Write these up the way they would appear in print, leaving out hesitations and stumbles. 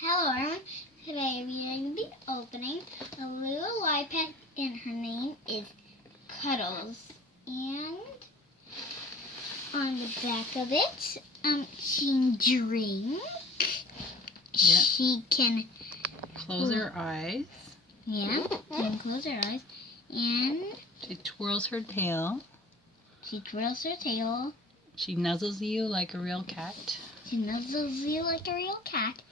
Hello everyone, today we are going to be opening a little iPad and her name is Cuddles. And on the back of it, she can drink. Yeah. She can close her eyes. Yeah, she can close her eyes. And She twirls her tail. she twirls her tail. She nuzzles you like a real cat. She nuzzles you like a real cat.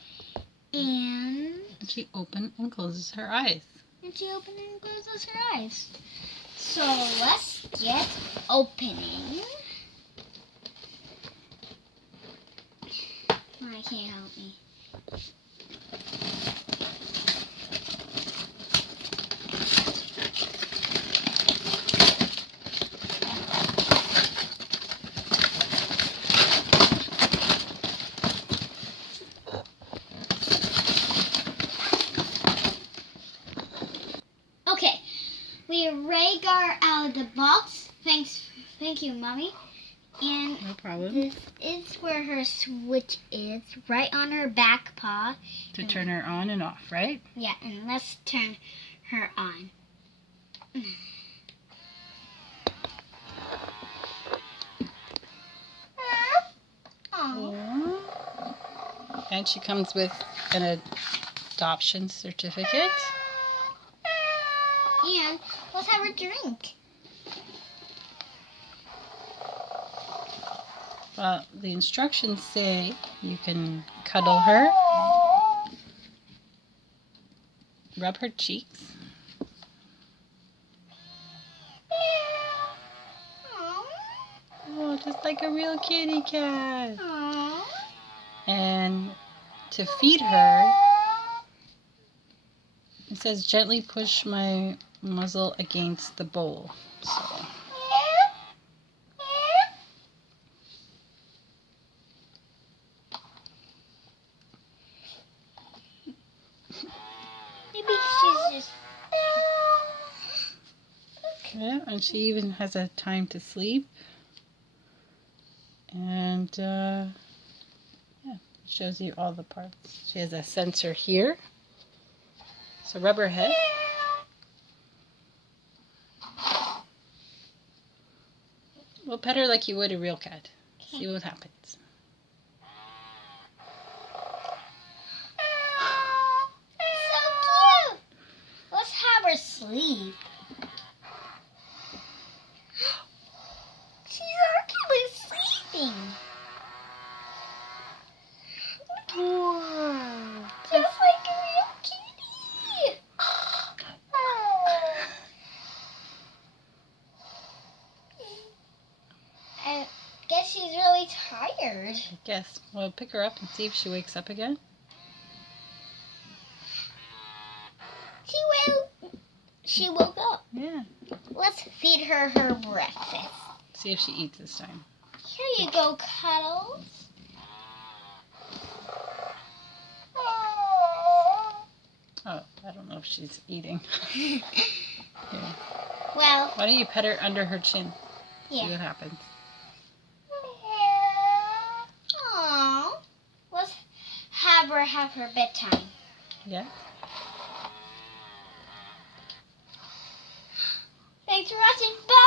And She opens and closes her eyes. she opens and closes her eyes. So let's get opening. I can't help me. Okay, we already got out of the box. Thank you, Mommy. And No problem. this is where her switch is, right on her back paw. To turn her on and off, right? Yeah, and let's turn her on. Aww. And she comes with an adoption certificate. And let's have her drink. Well, the instructions say you can cuddle her, rub her cheeks, oh, just like a real kitty cat. Aww. And to feed her, it says gently push my muzzle against the bowl. So. Maybe she's just... Yeah, and she even has a time to sleep. And yeah, it shows you all the parts. She has a sensor here. So rub her head. Well, pet her like you would a real cat. See what happens. So cute! Let's have her sleep. She's actually sleeping. Wow. Just like a real kitty. I guess she's really tired. I guess. We'll pick her up and see if she wakes up again. She woke up. Yeah. Let's feed her breakfast. See if she eats this time. Here you go, Cuddles. Oh, I don't know if she's eating. Yeah. Well, Why don't you pet her under her chin? See yeah. what happens. Aww. Let's have her bedtime. Yeah. Thanks for watching. Bye.